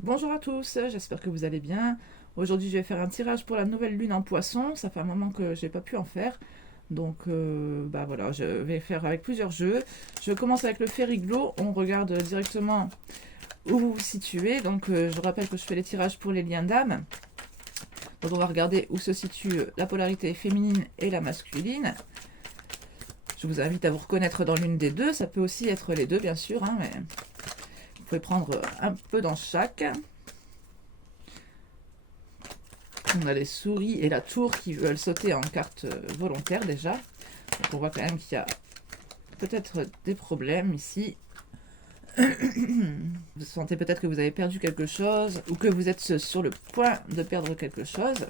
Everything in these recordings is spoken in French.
Bonjour à tous, j'espère que vous allez bien. Aujourd'hui, je vais faire un tirage pour la nouvelle lune en poisson. Ça fait un moment que j'ai pas pu en faire. Donc, bah voilà, je vais faire avec plusieurs jeux. Je commence avec le Ferriglo. On regarde directement où vous vous situez. Donc, je rappelle que je fais les tirages pour les liens d'âme. Donc, on va regarder où se situe la polarité féminine et la masculine. Je vous invite à vous reconnaître dans l'une des deux. Ça peut aussi être les deux, bien sûr, hein, mais vous pouvez prendre un peu dans chaque. On a les souris et la tour qui veulent sauter en carte volontaire déjà. Donc on voit quand même qu'il y a peut-être des problèmes ici. Vous sentez peut-être que vous avez perdu quelque chose ou que vous êtes sur le point de perdre quelque chose.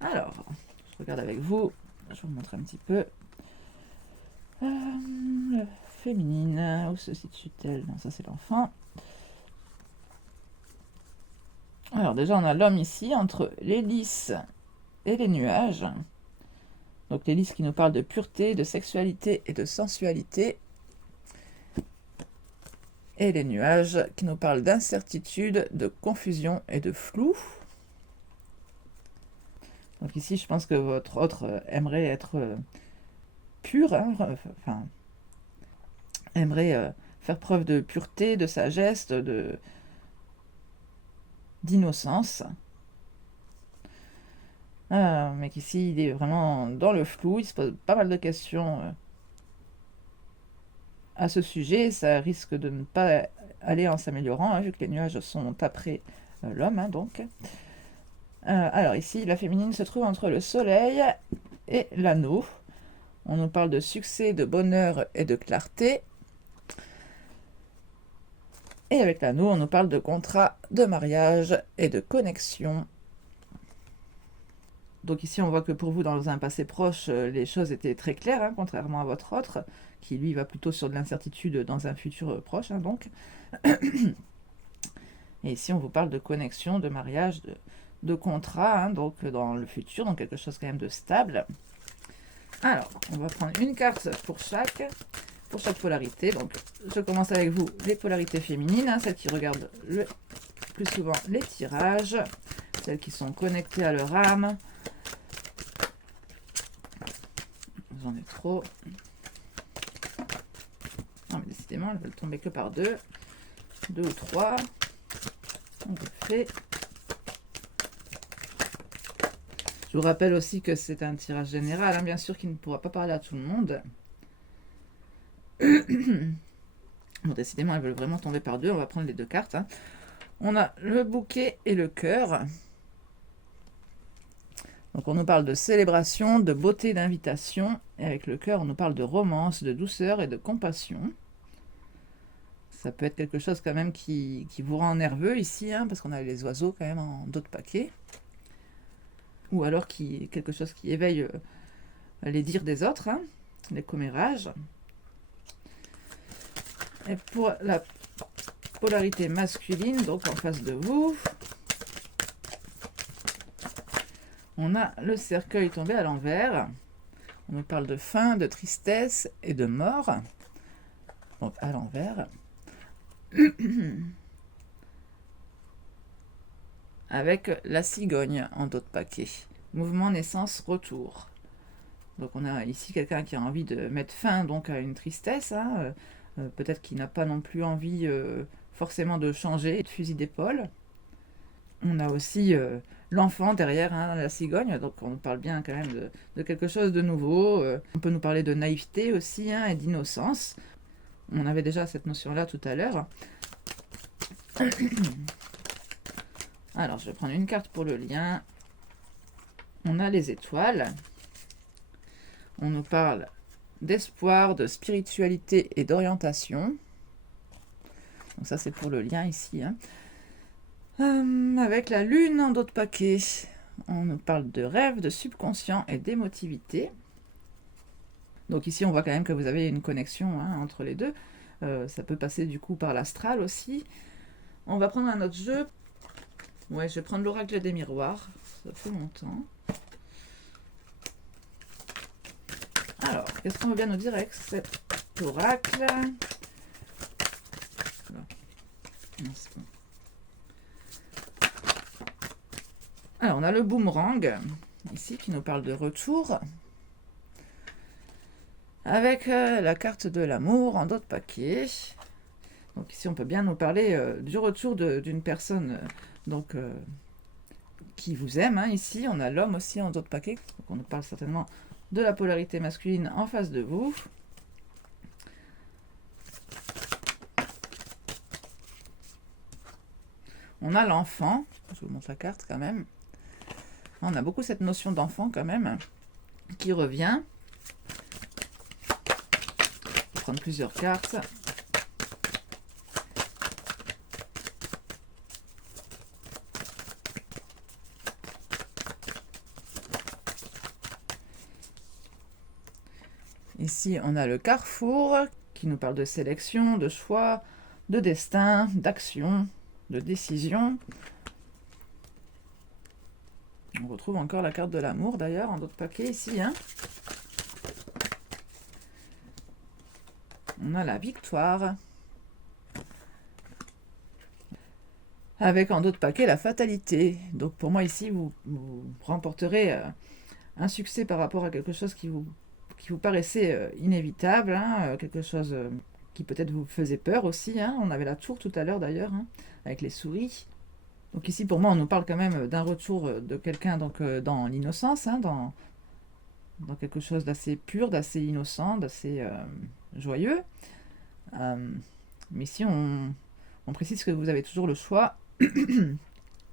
Alors, je regarde avec vous. Je vous montre un petit peu. Féminine, où se situe-t-elle? Non, ça c'est l'enfant. Alors déjà, on a l'homme ici, entre l'hélice et les nuages. Donc l'hélice qui nous parle de pureté, de sexualité et de sensualité. Et les nuages qui nous parlent d'incertitude, de confusion et de flou. Donc ici, je pense que votre autre aimerait être pur, hein, enfin, aimerait faire preuve de pureté, de sagesse, d'innocence. Mais qu'ici, il est vraiment dans le flou, il se pose pas mal de questions à ce sujet. Ça risque de ne pas aller en s'améliorant, hein, vu que les nuages sont après l'homme, hein, donc. Alors ici, la féminine se trouve entre le soleil et l'anneau. On nous parle de succès, de bonheur et de clarté. Et avec l'anneau, on nous parle de contrat, de mariage et de connexion. Donc ici, on voit que pour vous, dans un passé proche, les choses étaient très claires, hein, contrairement à votre autre, qui lui va plutôt sur de l'incertitude dans un futur proche, hein, donc. Et ici, on vous parle de connexion, de mariage, de contrat, hein, donc dans le futur, donc quelque chose quand même de stable. Alors, on va prendre une carte pour chaque polarité. Donc, je commence avec vous, les polarités féminines, hein, celles qui regardent le plus souvent les tirages, celles qui sont connectées à leur âme. J'en ai trop. Non, mais décidément, elles veulent tomber que par deux ou trois. On le fait. Je vous rappelle aussi que c'est un tirage général, hein, bien sûr, qui ne pourra pas parler à tout le monde. Bon, décidément, elles veulent vraiment tomber par deux. On va prendre les deux cartes. Hein. On a le bouquet et le cœur. Donc on nous parle de célébration, de beauté, d'invitation. Et avec le cœur, on nous parle de romance, de douceur et de compassion. Ça peut être quelque chose quand même qui vous rend nerveux ici, hein, parce qu'on a les oiseaux quand même en d'autres paquets. Ou alors quelque chose qui éveille les dires des autres, hein, les commérages. Et pour la polarité masculine, donc en face de vous, on a le cercueil tombé à l'envers. On nous parle de faim, de tristesse et de mort. Donc à l'envers. Avec la cigogne en d'autres paquets. Mouvement, naissance, retour. Donc on a ici quelqu'un qui a envie de mettre fin donc à une tristesse, hein, peut-être qu'il n'a pas non plus envie forcément de changer, de fusil d'épaule. On a aussi l'enfant derrière, hein, la cigogne, donc on parle bien quand même de quelque chose de nouveau. On peut nous parler de naïveté aussi, hein, et d'innocence. On avait déjà cette notion-là tout à l'heure. Alors, je vais prendre une carte pour le lien. On a les étoiles. On nous parle d'espoir, de spiritualité et d'orientation. Donc ça, c'est pour le lien ici. Hein. Avec la lune en d'autres paquets, on nous parle de rêve, de subconscient et d'émotivité. Donc ici, on voit quand même que vous avez une connexion, hein, entre les deux. Ça peut passer du coup par l'astral aussi. On va prendre un autre jeu. Ouais, je vais prendre l'oracle des miroirs. Ça fait longtemps. Alors, qu'est-ce qu'on veut bien nous dire avec cet oracle? Non, c'est bon. Alors, on a le boomerang, ici, qui nous parle de retour. Avec la carte de l'amour en dos de paquet. Donc ici, on peut bien nous parler du retour d'une personne qui vous aime. Hein. Ici, on a l'homme aussi en dos de paquet. Donc on nous parle certainement de la polarité masculine en face de vous. On a l'enfant. Je vous montre la carte quand même. On a beaucoup cette notion d'enfant quand même qui revient. Je vais prendre plusieurs cartes. Ici, on a le carrefour qui nous parle de sélection, de choix, de destin, d'action, de décision. On retrouve encore la carte de l'amour d'ailleurs en d'autres paquets ici. Hein. On a la victoire. Avec en d'autres paquets la fatalité. Donc pour moi ici, vous remporterez un succès par rapport à quelque chose qui vous paraissait inévitable, hein, quelque chose qui peut-être vous faisait peur aussi. Hein. On avait la tour tout à l'heure d'ailleurs, hein, avec les souris. Donc ici pour moi on nous parle quand même d'un retour de quelqu'un dans l'innocence, hein, dans quelque chose d'assez pur, d'assez innocent, d'assez joyeux. Mais ici on précise que vous avez toujours le choix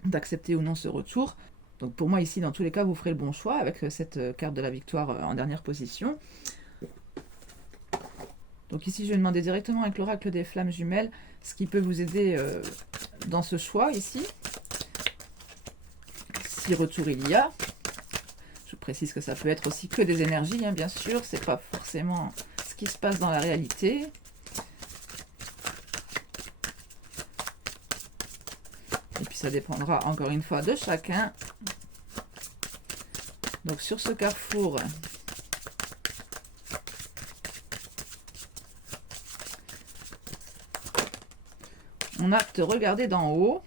d'accepter ou non ce retour. Donc pour moi ici, dans tous les cas, vous ferez le bon choix avec cette carte de la victoire en dernière position. Donc ici, je vais demander directement avec l'oracle des flammes jumelles ce qui peut vous aider dans ce choix ici. Si retour il y a. Je précise que ça peut être aussi que des énergies, hein, bien sûr. C'est pas forcément ce qui se passe dans la réalité. Et puis ça dépendra encore une fois de chacun. Donc sur ce carrefour, on a te regarder d'en haut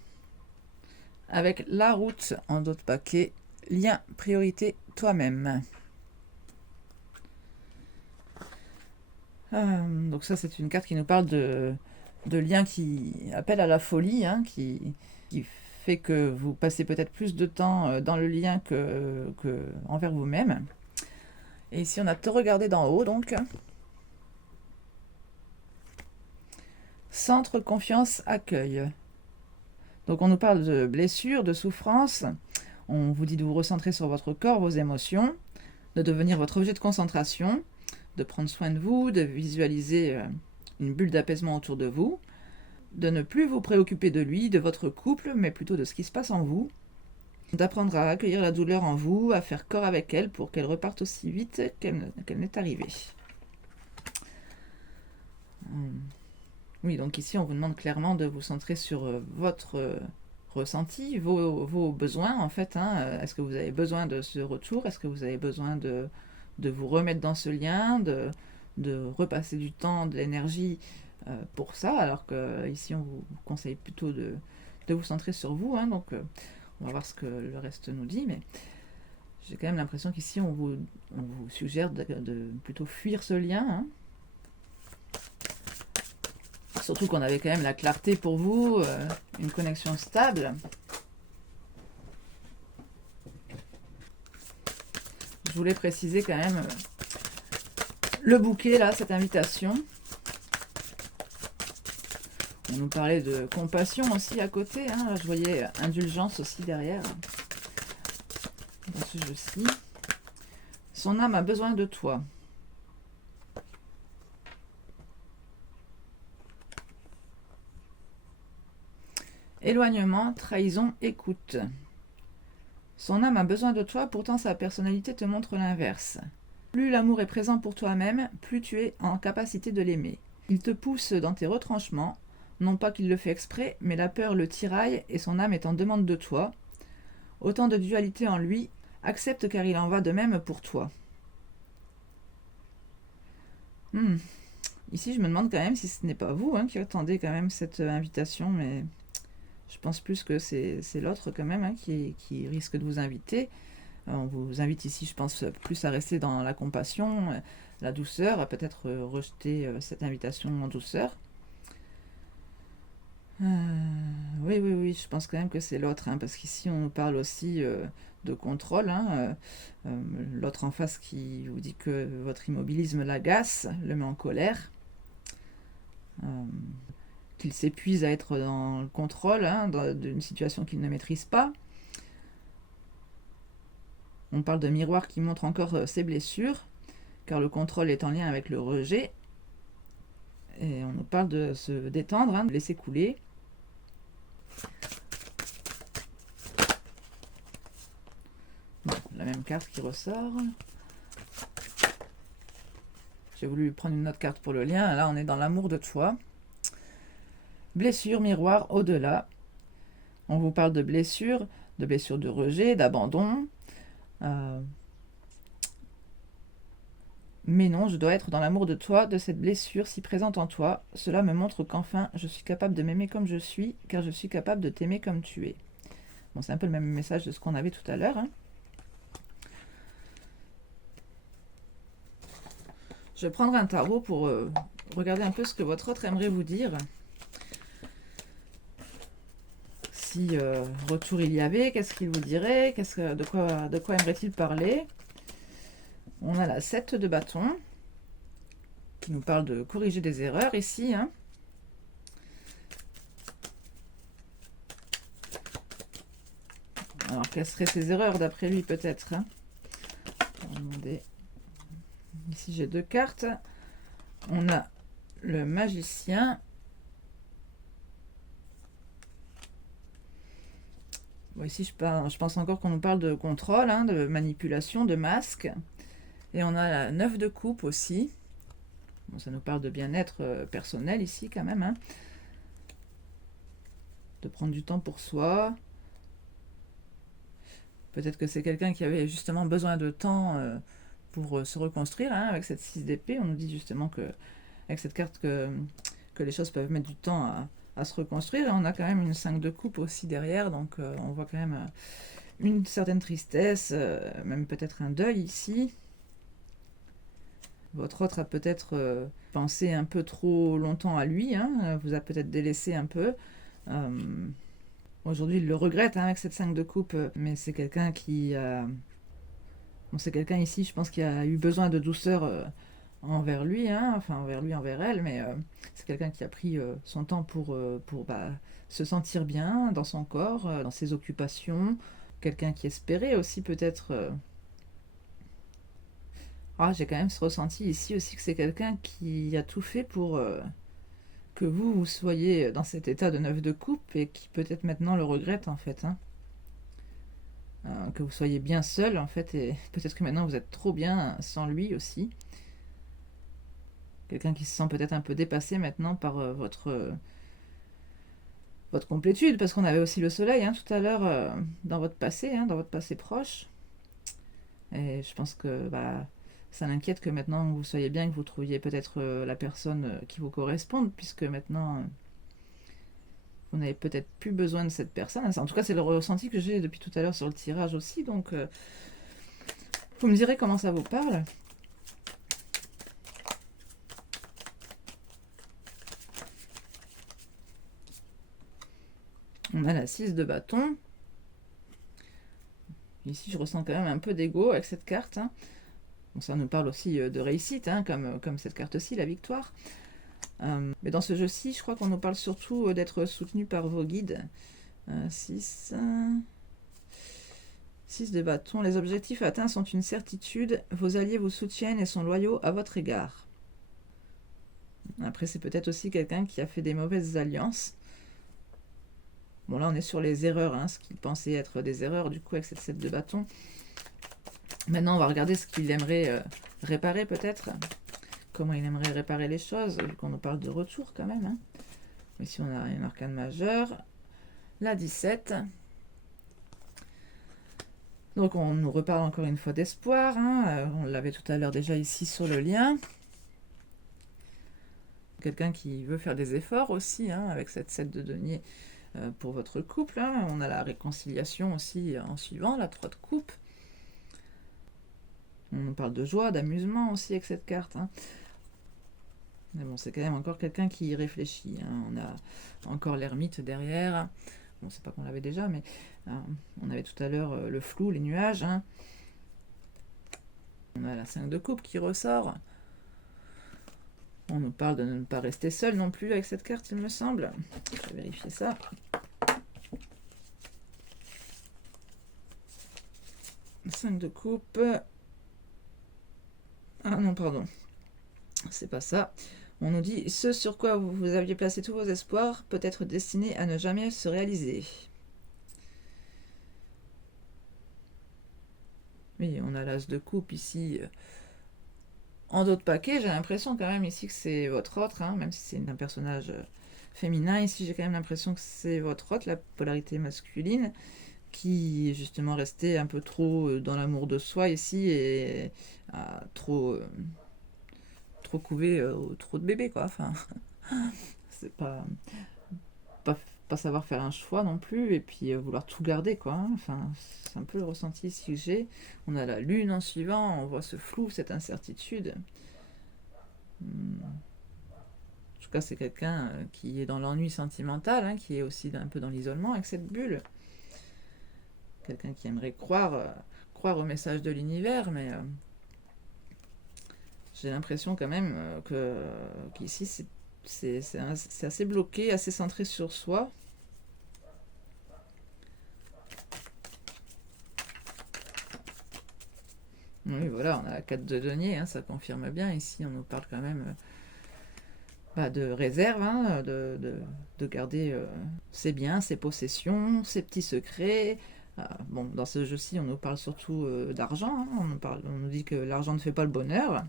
avec la route en dos de paquet, lien, priorité, toi-même. Donc ça c'est une carte qui nous parle de lien qui appelle à la folie, hein, qui fait que vous passez peut-être plus de temps dans le lien que envers vous-même. Et ici on a te regarder d'en haut donc. Centre confiance accueil. Donc on nous parle de blessures, de souffrances. On vous dit de vous recentrer sur votre corps, vos émotions, de devenir votre objet de concentration, de prendre soin de vous, de visualiser une bulle d'apaisement autour de vous, de ne plus vous préoccuper de lui, de votre couple, mais plutôt de ce qui se passe en vous, d'apprendre à accueillir la douleur en vous, à faire corps avec elle pour qu'elle reparte aussi vite qu'elle n'est arrivée. Oui, donc ici on vous demande clairement de vous centrer sur votre ressenti, vos besoins en fait. Hein. Est-ce que vous avez besoin de ce retour? Est-ce que vous avez besoin de vous remettre dans ce lien, de repasser du temps, de l'énergie pour ça, alors que ici on vous conseille plutôt de vous centrer sur vous. Hein. Donc on va voir ce que le reste nous dit, mais j'ai quand même l'impression qu'ici on vous suggère de plutôt fuir ce lien. Hein. Surtout qu'on avait quand même la clarté pour vous, une connexion stable. Je voulais préciser quand même le bouquet, là, cette invitation. On nous parlait de compassion aussi à côté. Hein. Là, je voyais indulgence aussi derrière. Dans ce jeu-ci. Son âme a besoin de toi. Éloignement, trahison, écoute. Son âme a besoin de toi, pourtant sa personnalité te montre l'inverse. Plus l'amour est présent pour toi-même, plus tu es en capacité de l'aimer. Il te pousse dans tes retranchements, non pas qu'il le fait exprès, mais la peur le tiraille et son âme est en demande de toi. Autant de dualité en lui, accepte car il en va de même pour toi. Ici, je me demande quand même si ce n'est pas vous qui attendez quand même cette invitation, mais je pense plus que c'est l'autre quand même, hein, qui risque de vous inviter. On vous invite ici, je pense, plus à rester dans la compassion, la douceur, à peut-être rejeter cette invitation en douceur. Oui, oui, oui, je pense quand même que c'est l'autre, hein, parce qu'ici on nous parle aussi de contrôle, hein, l'autre en face qui vous dit que votre immobilisme l'agace, le met en colère, qu'il s'épuise à être dans le contrôle, hein, d'une situation qu'il ne maîtrise pas. On parle de miroir qui montre encore ses blessures, car le contrôle est en lien avec le rejet. Et on nous parle de se détendre, hein, de laisser couler. Bon, la même carte qui ressort. J'ai voulu prendre une autre carte pour le lien. Là, on est dans l'amour de toi. Blessure, miroir, au-delà. On vous parle de blessure de rejet, d'abandon. Mais non, je dois être dans l'amour de toi, de cette blessure si présente en toi. Cela me montre qu'enfin, je suis capable de m'aimer comme je suis, car je suis capable de t'aimer comme tu es. Bon, c'est un peu le même message de ce qu'on avait tout à l'heure, hein. Je vais prendre un tarot pour regarder un peu ce que votre autre aimerait vous dire. Si retour il y avait, qu'est-ce qu'il vous dirait, de quoi aimerait-il parler? On a la 7 de bâton, qui nous parle de corriger des erreurs ici, hein. Alors, quelles seraient ces erreurs d'après lui, peut-être, hein? On va demander. Ici, j'ai 2 cartes. On a le magicien. Bon, ici, je pense encore qu'on nous parle de contrôle, hein, de manipulation, de masque. Et on a la 9 de coupe aussi. Bon, ça nous parle de bien-être personnel ici, quand même, hein. De prendre du temps pour soi. Peut-être que c'est quelqu'un qui avait justement besoin de temps pour se reconstruire, hein, avec cette 6 d'épée. On nous dit justement que avec cette carte que les choses peuvent mettre du temps à se reconstruire. Et on a quand même une 5 de coupe aussi derrière, donc on voit quand même une certaine tristesse, même peut-être un deuil ici. Votre autre a peut-être pensé un peu trop longtemps à lui, hein, vous a peut-être délaissé un peu. Aujourd'hui, il le regrette, hein, avec cette 5 de coupe, mais c'est quelqu'un qui a... Bon, c'est quelqu'un ici, je pense, qui a eu besoin de douceur envers lui, hein, enfin envers lui, envers elle, mais c'est quelqu'un qui a pris son temps pour se sentir bien dans son corps, dans ses occupations. Quelqu'un qui espérait aussi peut-être... Ah, j'ai quand même ce ressenti ici aussi que c'est quelqu'un qui a tout fait pour... que vous soyez dans cet état de 9 de coupe et qui peut-être maintenant le regrette en fait, hein. Que vous soyez bien seul en fait, et peut-être que maintenant vous êtes trop bien sans lui aussi. Quelqu'un qui se sent peut-être un peu dépassé maintenant par votre complétude, parce qu'on avait aussi le soleil, hein, tout à l'heure dans votre passé, hein, dans votre passé proche. Et je pense que ça l'inquiète que maintenant vous soyez bien, que vous trouviez peut-être la personne qui vous corresponde, puisque maintenant vous n'avez peut-être plus besoin de cette personne. En tout cas, c'est le ressenti que j'ai depuis tout à l'heure sur le tirage aussi, donc vous me direz comment ça vous parle. On a la 6 de bâton. Ici, je ressens quand même un peu d'ego avec cette carte, hein. Bon, ça nous parle aussi de réussite, hein, comme cette carte-ci, la victoire. Mais dans ce jeu-ci, je crois qu'on nous parle surtout d'être soutenu par vos guides. 6 de bâton. Les objectifs atteints sont une certitude. Vos alliés vous soutiennent et sont loyaux à votre égard. Après, c'est peut-être aussi quelqu'un qui a fait des mauvaises alliances. Bon, là, on est sur les erreurs, hein, ce qu'il pensait être des erreurs, du coup, avec cette 7 de bâton. Maintenant, on va regarder ce qu'il aimerait réparer, peut-être. Comment il aimerait réparer les choses, vu qu'on nous parle de retour, quand même, hein. Ici, on a un arcane majeur. La 17. Donc, on nous reparle encore une fois d'espoir, hein. On l'avait tout à l'heure déjà ici sur le lien. Quelqu'un qui veut faire des efforts aussi, hein, avec cette 7 de denier. pour votre couple. Hein. On a la réconciliation aussi en suivant, la 3 de coupe. On parle de joie, d'amusement aussi avec cette carte. Hein. Mais bon, c'est quand même encore quelqu'un qui y réfléchit. Hein. On a encore l'ermite derrière. Bon, c'est pas qu'on l'avait déjà, mais on avait tout à l'heure le flou, les nuages. Hein. On a la 5 de coupe qui ressort. On nous parle de ne pas rester seul non plus avec cette carte, il me semble. Je vais vérifier ça. Cinq de coupe. Ah non, pardon. C'est pas ça. On nous dit « Ce sur quoi vous aviez placé tous vos espoirs peut être destiné à ne jamais se réaliser. » Oui, on a l'as de coupe ici. En d'autres paquets, j'ai l'impression quand même ici que c'est votre autre, hein, même si c'est un personnage féminin. Ici, j'ai quand même l'impression que c'est votre autre, la polarité masculine, qui est justement resté un peu trop dans l'amour de soi ici et a trop couvé trop de bébés, quoi. Enfin, c'est pas savoir faire un choix non plus et puis vouloir tout garder, quoi. Hein. Enfin, c'est un peu le ressenti ici que j'ai. On a la lune en suivant, on voit ce flou, cette incertitude. En tout cas, c'est quelqu'un qui est dans l'ennui sentimental, hein, qui est aussi un peu dans l'isolement avec cette bulle. Quelqu'un qui aimerait croire au message de l'univers, mais j'ai l'impression quand même qu'ici, c'est assez bloqué, assez centré sur soi. Oui, voilà, on a la 4 de denier, hein, ça confirme bien. Ici, on nous parle quand même de réserve, hein, de garder ses biens, ses possessions, ses petits secrets. Bon, dans ce jeu-ci, on nous parle surtout d'argent. Hein, on nous dit que l'argent ne fait pas le bonheur.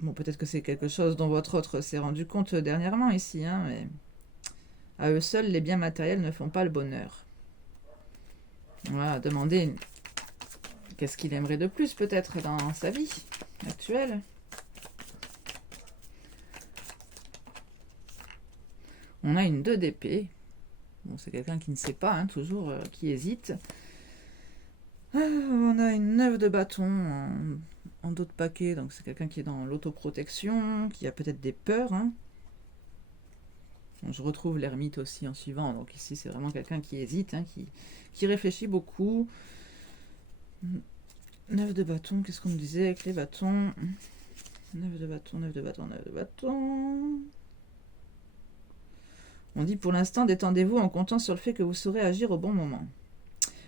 Bon, peut-être que c'est quelque chose dont votre autre s'est rendu compte dernièrement ici, hein, mais à eux seuls, les biens matériels ne font pas le bonheur. Voilà, demander qu'est-ce qu'il aimerait de plus peut-être dans sa vie actuelle. On a une 2 d'épée. Bon, c'est quelqu'un qui ne sait pas, hein, toujours, qui hésite. On a une 9 de bâton en dos de paquet, donc c'est quelqu'un qui est dans l'autoprotection, qui a peut-être des peurs. Hein. Bon, je retrouve l'ermite aussi en suivant, donc ici c'est vraiment quelqu'un qui hésite, hein, qui réfléchit beaucoup. 9 de bâton, qu'est-ce qu'on me disait avec les bâtons? 9 de bâton, 9 de bâton, 9 de bâton. On dit pour l'instant, détendez-vous en comptant sur le fait que vous saurez agir au bon moment.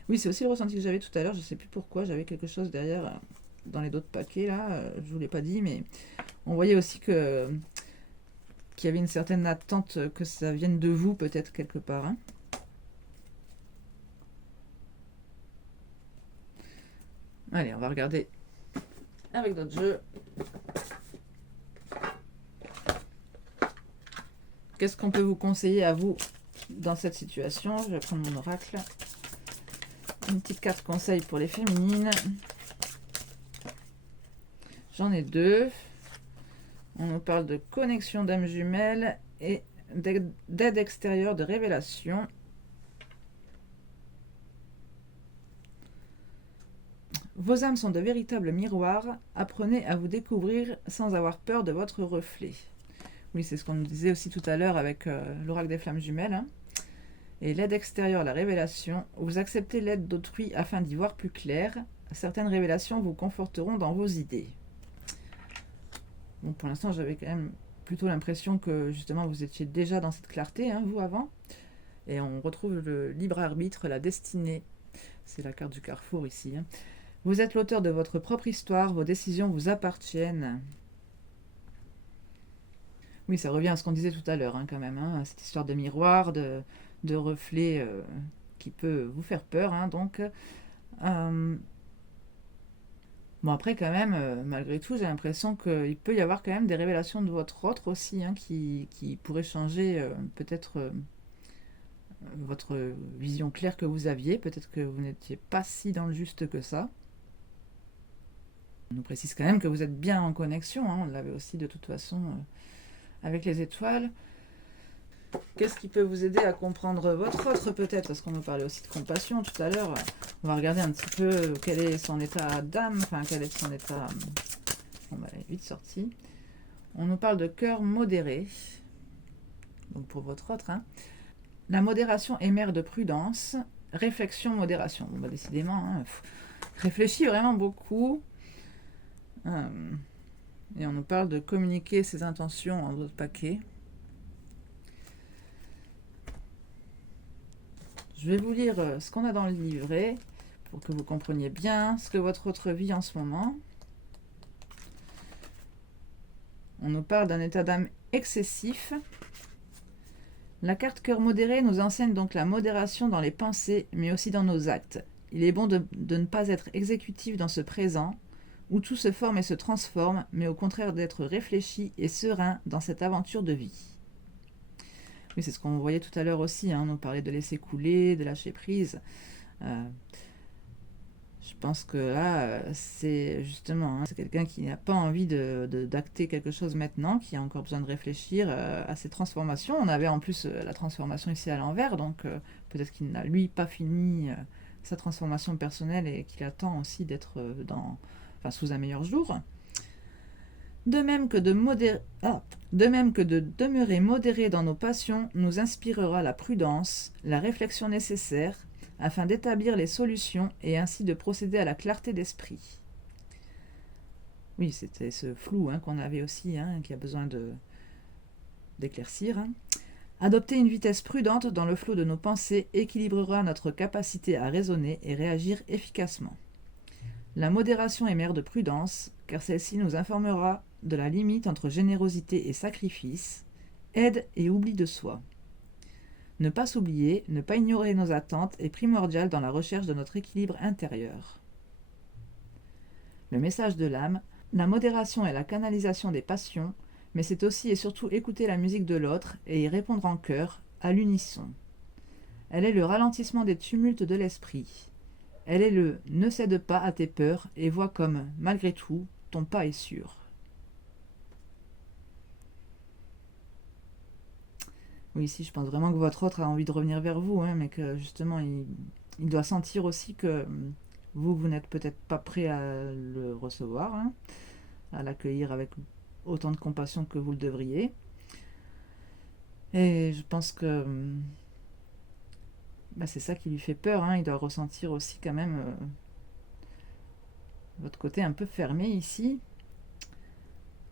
Oui, c'est aussi le ressenti que j'avais tout à l'heure, je ne sais plus pourquoi, j'avais quelque chose derrière dans les autres paquets là, je ne vous l'ai pas dit, mais on voyait aussi qu'il y avait une certaine attente que ça vienne de vous peut-être quelque part. Hein. Allez, on va regarder avec d'autres jeux. Qu'est-ce qu'on peut vous conseiller à vous dans cette situation? Je vais prendre mon oracle. Une petite carte conseil pour les féminines. J'en ai 2. On nous parle de connexion d'âme jumelle et d'aide extérieure de révélation. Vos âmes sont de véritables miroirs. Apprenez à vous découvrir sans avoir peur de votre reflet. Oui, c'est ce qu'on nous disait aussi tout à l'heure avec l'oracle des flammes jumelles. Hein. Et l'aide extérieure, la révélation. Vous acceptez l'aide d'autrui afin d'y voir plus clair. Certaines révélations vous conforteront dans vos idées. Bon, pour l'instant, j'avais quand même plutôt l'impression que justement vous étiez déjà dans cette clarté, hein, vous avant. Et on retrouve le libre arbitre, la destinée. C'est la carte du carrefour ici. Hein. Vous êtes l'auteur de votre propre histoire, vos décisions vous appartiennent. Oui, ça revient à ce qu'on disait tout à l'heure, hein, quand même. Hein, cette histoire de miroir, de reflet qui peut vous faire peur. Hein, donc, bon, après, quand même, malgré tout, j'ai l'impression qu'il peut y avoir quand même des révélations de votre autre aussi, hein, qui pourraient changer peut-être votre vision claire que vous aviez. Peut-être que vous n'étiez pas si dans le juste que ça. On nous précise quand même que vous êtes bien en connexion. Hein, on l'avait aussi de toute façon avec les étoiles. Qu'est-ce qui peut vous aider à comprendre votre autre peut-être? Parce qu'on nous parlait aussi de compassion tout à l'heure. On va regarder un petit peu quel est son état d'âme, enfin quel est son état... Bon, bah, elle est vite sortie. On nous parle de cœur modéré. Donc pour votre autre, hein. La modération est mère de prudence. Réflexion, modération. Bon, bah, décidément, hein, réfléchit vraiment beaucoup. Et on nous parle de communiquer ses intentions en d'autres paquets. Je vais vous lire ce qu'on a dans le livret pour que vous compreniez bien ce que votre autre vit en ce moment. On nous parle d'un état d'âme excessif. La carte cœur modéré nous enseigne donc la modération dans les pensées, mais aussi dans nos actes. Il est bon de ne pas être exécutif dans ce présent, où tout se forme et se transforme, mais au contraire d'être réfléchi et serein dans cette aventure de vie. Oui, c'est ce qu'on voyait tout à l'heure aussi, hein, on nous parlait de laisser couler, de lâcher prise. Je pense que là, c'est justement, hein, c'est quelqu'un qui n'a pas envie d'acter quelque chose maintenant, qui a encore besoin de réfléchir à ses transformations. On avait en plus la transformation ici à l'envers, donc peut-être qu'il n'a lui pas fini sa transformation personnelle et qu'il attend aussi d'être sous un meilleur jour. De même que de demeurer modéré dans nos passions nous inspirera la prudence, la réflexion nécessaire, afin d'établir les solutions et ainsi de procéder à la clarté d'esprit. Oui, c'était ce flou qu'on avait aussi, qui a besoin d'éclaircir. Adopter une vitesse prudente dans le flot de nos pensées équilibrera notre capacité à raisonner et réagir efficacement. La modération est mère de prudence, car celle-ci nous informera de la limite entre générosité et sacrifice, aide et oubli de soi. Ne pas s'oublier, ne pas ignorer nos attentes est primordial dans la recherche de notre équilibre intérieur. Le message de l'âme, la modération est la canalisation des passions, mais c'est aussi et surtout écouter la musique de l'autre et y répondre en chœur, à l'unisson. Elle est le ralentissement des tumultes de l'esprit. Elle est le « ne cède pas à tes peurs et vois comme, malgré tout, ton pas est sûr ». Oui, ici, je pense vraiment que votre autre a envie de revenir vers vous, mais que justement, il doit sentir aussi que vous n'êtes peut-être pas prêt à le recevoir, à l'accueillir avec autant de compassion que vous le devriez. Et je pense que c'est ça qui lui fait peur, il doit ressentir aussi quand même votre côté un peu fermé ici.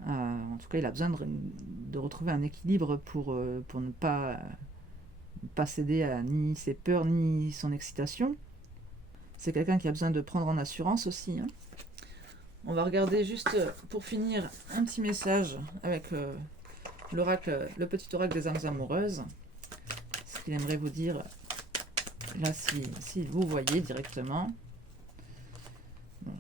En tout cas, il a besoin de retrouver un équilibre pour ne pas céder à ni ses peurs ni son excitation. C'est quelqu'un qui a besoin de prendre en assurance aussi. On va regarder juste pour finir un petit message avec le petit oracle des âmes amoureuses. Ce qu'il aimerait vous dire là si vous voyez directement. Bon.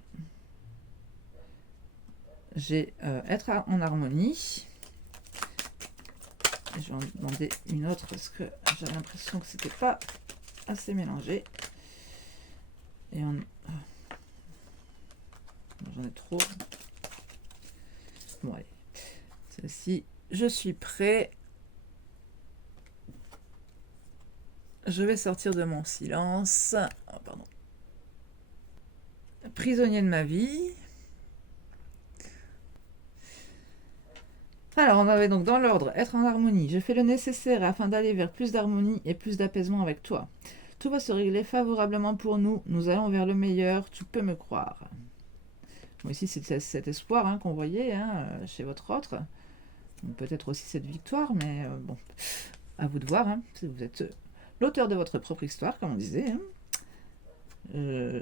J'ai être en harmonie. Je vais en demander une autre parce que j'ai l'impression que c'était pas assez mélangé. Et j'en ai trop. Bon allez. Celle-ci, je suis prêt. Je vais sortir de mon silence. Oh, pardon. Prisonnier de ma vie. Alors, on avait donc dans l'ordre, être en harmonie. Je fais le nécessaire afin d'aller vers plus d'harmonie et plus d'apaisement avec toi. Tout va se régler favorablement pour nous. Nous allons vers le meilleur, tu peux me croire. Bon, ici, c'est cet espoir qu'on voyait chez votre autre. Peut-être aussi cette victoire, mais bon, à vous de voir. Vous êtes l'auteur de votre propre histoire, comme on disait.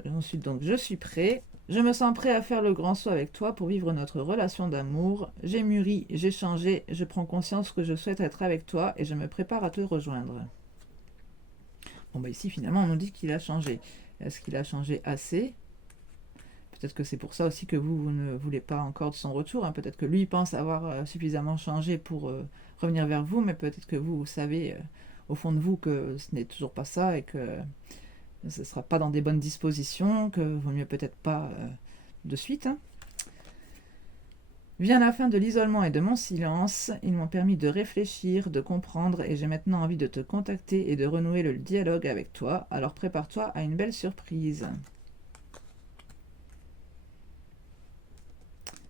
Ensuite, donc, je suis prêt. Je me sens prêt à faire le grand saut avec toi pour vivre notre relation d'amour. J'ai mûri, j'ai changé, je prends conscience que je souhaite être avec toi et je me prépare à te rejoindre. Bon, ici, finalement, on nous dit qu'il a changé. Est-ce qu'il a changé assez ? Peut-être que c'est pour ça aussi que vous ne voulez pas encore de son retour. Peut-être que lui pense avoir suffisamment changé pour revenir vers vous, mais peut-être que vous savez au fond de vous que ce n'est toujours pas ça et que ce ne sera pas dans des bonnes dispositions, que vaut mieux peut-être pas de suite. Vient la fin de l'isolement et de mon silence, ils m'ont permis de réfléchir, de comprendre, et j'ai maintenant envie de te contacter et de renouer le dialogue avec toi, alors prépare-toi à une belle surprise.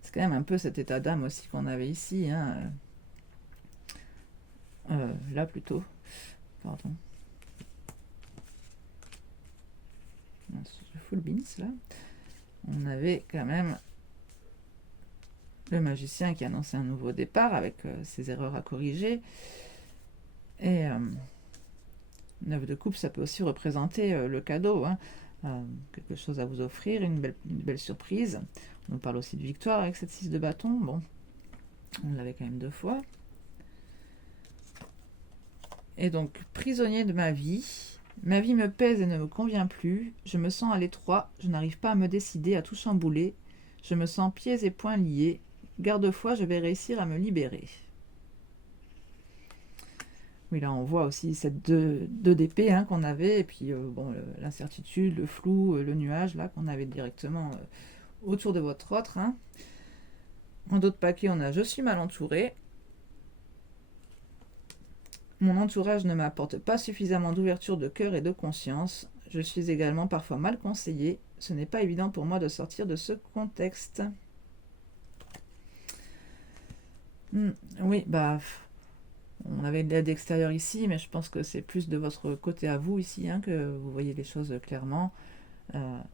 C'est quand même un peu cet état d'âme aussi qu'on avait ici, hein. Là plutôt, pardon. Full beans là. On avait quand même le magicien qui annonçait un nouveau départ avec ses erreurs à corriger. Et 9 de coupe, ça peut aussi représenter le cadeau, hein. Quelque chose à vous offrir, une belle surprise. On parle aussi de victoire avec cette 6 de bâton. Bon, on l'avait quand même 2 fois. Et donc, prisonnier de ma vie me pèse et ne me convient plus. Je me sens à l'étroit, je n'arrive pas à me décider, à tout chambouler. Je me sens pieds et poings liés. Garde-foi, je vais réussir à me libérer. Oui, là, on voit aussi cette 2 d'épée hein, qu'on avait, et puis bon, l'incertitude, le flou, le nuage, là, qu'on avait directement autour de votre autre. Hein. En d'autres paquets, on a « Je suis mal entouré ». Mon entourage ne m'apporte pas suffisamment d'ouverture de cœur et de conscience. Je suis également parfois mal conseillée. Ce n'est pas évident pour moi de sortir de ce contexte. Oui, bah... On avait de l'aide extérieure ici, mais je pense que c'est plus de votre côté à vous ici, hein, que vous voyez les choses clairement,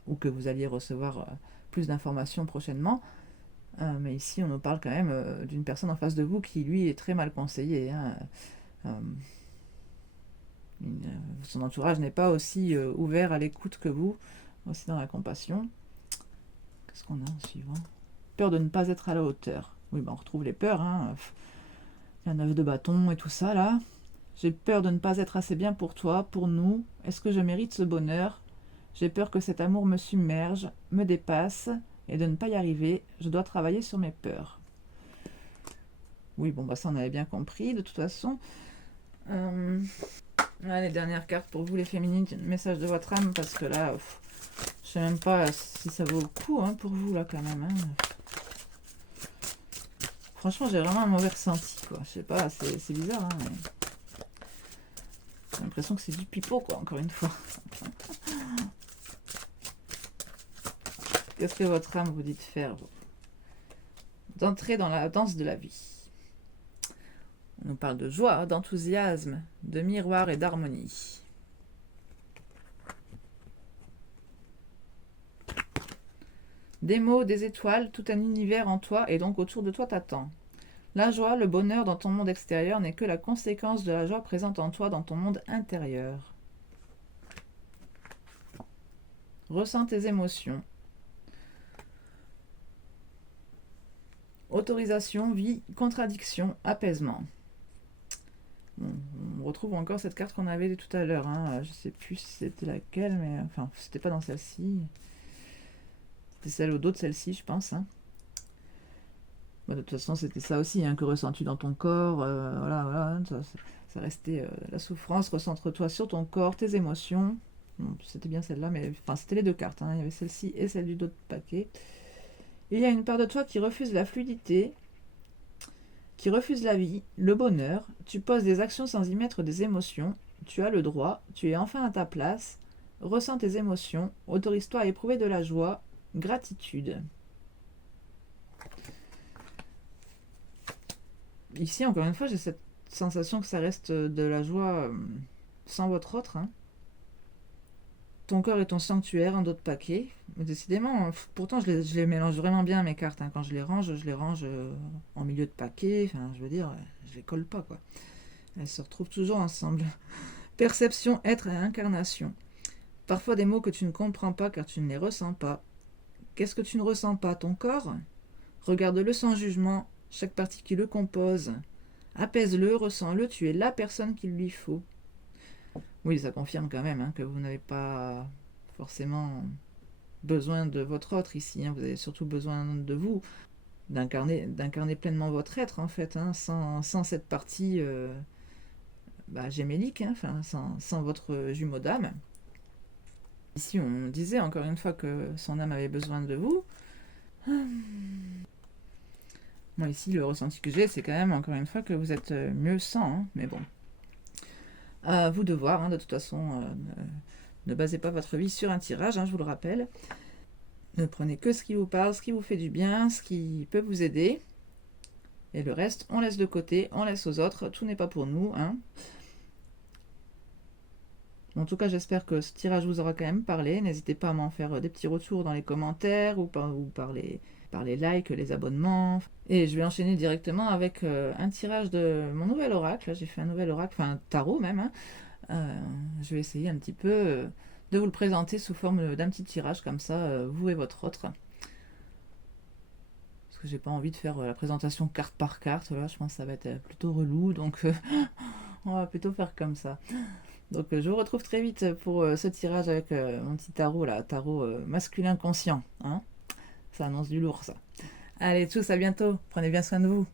ou que vous alliez recevoir plus d'informations prochainement. Mais ici, on nous parle quand même d'une personne en face de vous qui, lui, est très mal conseillée. Hein. Son entourage n'est pas aussi ouvert à l'écoute que vous, aussi dans la compassion. Qu'est-ce qu'on a en suivant? Peur de ne pas être à la hauteur. Oui, ben on retrouve les peurs, hein. Il y a 9 de bâton et tout ça, là. J'ai peur de ne pas être assez bien pour toi, pour nous. Est-ce que je mérite ce bonheur? J'ai peur que cet amour me submerge, me dépasse, et de ne pas y arriver. Je dois travailler sur mes peurs. Oui, bon, bah ça, on avait bien compris, de toute façon. Les dernières cartes pour vous, les féminines, message de votre âme, parce que là, je sais même pas si ça vaut le coup hein, pour vous, là, quand même. Hein. Franchement, j'ai vraiment un mauvais ressenti, quoi. Je sais pas, c'est bizarre, hein, mais... J'ai l'impression que c'est du pipeau, quoi, encore une fois. Qu'est-ce que votre âme vous dit de faire, vous? D'entrer dans la danse de la vie. On nous parle de joie, d'enthousiasme, de miroir et d'harmonie. Des mots, des étoiles, tout un univers en toi et donc autour de toi t'attend. La joie, le bonheur dans ton monde extérieur n'est que la conséquence de la joie présente en toi dans ton monde intérieur. Ressens tes émotions. Autorisation, vie, contradiction, apaisement. On retrouve encore cette carte qu'on avait tout à l'heure. Hein. Je sais plus si c'était laquelle, mais enfin, c'était pas dans celle-ci. C'était celle au dos de celle-ci, je pense. Hein. Bah, de toute façon, c'était ça aussi, hein, que ressens-tu dans ton corps. Voilà, ça restait la souffrance. Recentre-toi sur ton corps, tes émotions. Bon, c'était bien celle-là, mais enfin, c'était les 2 cartes. Hein. Il y avait celle-ci et celle du dos de paquet. Il y a une part de toi qui refuse la fluidité, qui refuse la vie, le bonheur. Tu poses des actions sans y mettre des émotions. Tu as le droit, tu es enfin à ta place. Ressens tes émotions, autorise-toi à éprouver de la joie, gratitude. Ici, encore une fois, j'ai cette sensation que ça reste de la joie sans votre autre. Hein. Ton corps est ton sanctuaire, un d'autres paquets. Décidément, pourtant, je les mélange vraiment bien, mes cartes. Hein. Quand je les range en milieu de paquet. Enfin, je veux dire, je les colle pas, quoi. Elles se retrouvent toujours ensemble. Perception, être et incarnation. Parfois des mots que tu ne comprends pas car tu ne les ressens pas. Qu'est-ce que tu ne ressens pas? Ton corps? Regarde-le sans jugement, chaque partie qui le compose. Apaise-le, ressens-le, tu es la personne qu'il lui faut. Oui, ça confirme quand même hein, que vous n'avez pas forcément besoin de votre autre ici. Hein. Vous avez surtout besoin de vous, d'incarner pleinement votre être en fait, hein, sans cette partie gémellique, hein, sans votre jumeau d'âme. Ici, on disait encore une fois que son âme avait besoin de vous. Moi ici, le ressenti que j'ai, c'est quand même, encore une fois, que vous êtes mieux sans, hein, mais bon. À vous de voir, hein, de toute façon, ne basez pas votre vie sur un tirage, hein, je vous le rappelle. Ne prenez que ce qui vous parle, ce qui vous fait du bien, ce qui peut vous aider. Et le reste, on laisse de côté, on laisse aux autres, tout n'est pas pour nous, hein. En tout cas, j'espère que ce tirage vous aura quand même parlé. N'hésitez pas à m'en faire des petits retours dans les commentaires ou par les likes, les abonnements. Et je vais enchaîner directement avec un tirage de mon nouvel oracle. J'ai fait un nouvel oracle, enfin un tarot même, hein. Je vais essayer un petit peu de vous le présenter sous forme d'un petit tirage comme ça, vous et votre autre. Parce que j'ai pas envie de faire la présentation carte par carte. Là, je pense que ça va être plutôt relou, donc on va plutôt faire comme ça. Donc je vous retrouve très vite pour ce tirage avec mon petit tarot là, tarot masculin conscient, hein. Ça annonce du lourd ça. Allez, tous, à bientôt. Prenez bien soin de vous.